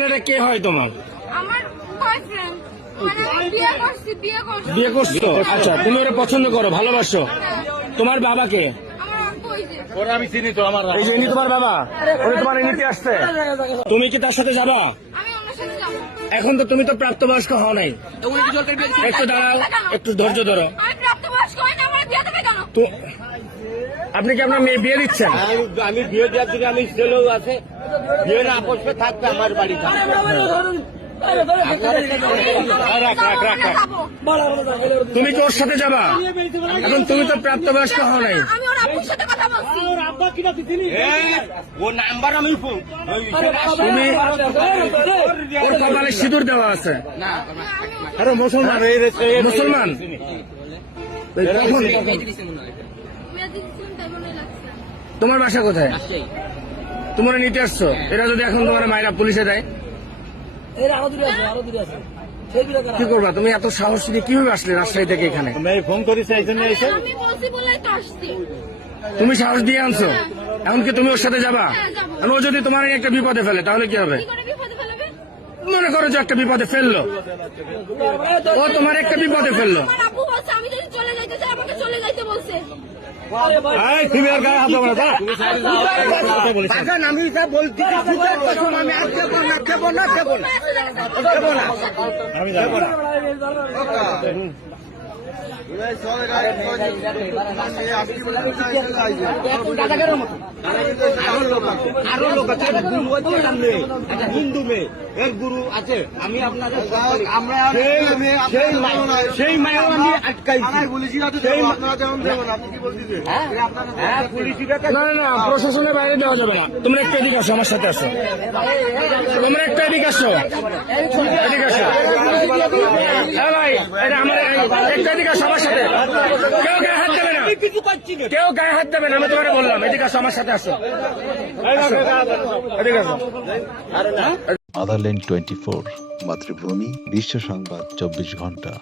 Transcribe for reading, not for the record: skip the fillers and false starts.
এটা কে হয় তোমার? আমার বয়ফ্রেন্ড, মানে আমি বিয়ে করছি। আচ্ছা, তুমি ওরা পছন্দ করো, ভালোবাসো। তোমার বাবাকে? আমার আব্বু ওই যে। ওরা আমি চিনি তো, আমার এই যে ইনি তোমার বাবা, উনি তোমার নিতে আসছে। তুমি কি তার সাথে যাবা? আমি ওনার সাথে যাবো। এখন তো তুমি তো প্রাপ্তবয়স্ক হও নাই। একটু দাঁড়াও, একটু ধৈর্য ধরো। আমি প্রাপ্তবয়স্ক হই না, আমার বিয়ে দেবে কেন? তো আপনি কি আপনার মেয়ে বিয়ে দিচ্ছেন? আমি বিয়ে দেওয়ার জন্য আমি ছেলেও আছে, বিয়ে না বসবে থাকবে আমার বাড়িতে। তুমি কি ওর সাথে যাবা? এখন তুমি তো প্রাপ্তবয়স্ক হও নাই। আমি ওর আব্বুর সাথে কথা বলছি। ও নাম্বার আমি তুমি ওর কপালে সিঁদুর দেওয়া আছে। আরে মুসলমান, মুসলমান কখন? মেয়ে দিচ্ছিলাম, তাই মনে লাগছে। তোমার বাসা কোথায়? তোমার নিতে আসছো? এরা যদি এখন তোমার মায়েরা পুলিশে দেয় কি করবা? তুমি এত সাহস নিয়ে কিভাবে আসলে রাজশাহী থেকে এখানে? ফোন করেছে এই জন্য এসে। আমি বলছি বলেই তো আসছি। তুমি সাহস দিয়ে আনছো, এমনকি তুমি ওর সাথে যাবা? হ্যাঁ, যাবো। আর ও যদি তোমার একটা বিপদে ফেলে তাহলে কি হবে? কি করে বিপদে ফেলবে? মনে করো যে একটা বিপদে ফেললো, ও তোমার একটা বিপদে ফেললো। আমার আব্বু বলছে আমি যদি চলে যাইতে চাই আমাকে চলে যাইতে বলছে। তুমি আর গায়ে হাত দেবো না, দাঁড়া। আমি যা বলছি আমি আর খেবো না, খেবো না, খেবো না, খেবো না, আমি যাবো না। আরো লোক আছে, গুরু আছে সামনে, একটা হিন্দু মেয়ে, এর গুরু আছে। আমি আপনাদের সেই মায়ের আমি আটকাইছি। না না না, প্রশাসনের বাইরে দেওয়া যাবে না। তোমরা একটু এদিকে আসো, আমার সাথে আসো। তোমরা একটু এদিকে আসো, এদিকে আসো। হ্যাঁ ভাই, এটা আমার একটু এদিকে আসো আমার সাথে। কেউ গায়ে হাত দেবে না, কেউ গায়ে হাত দেবে না, আমি তোমাকে বললাম। এদিকে আসো, আমার সাথে আসো, এদিকে আসো। আদারল্যান্ড 24 মাতৃভূমি বিশ্ব সংবাদ 24 ঘন্টা।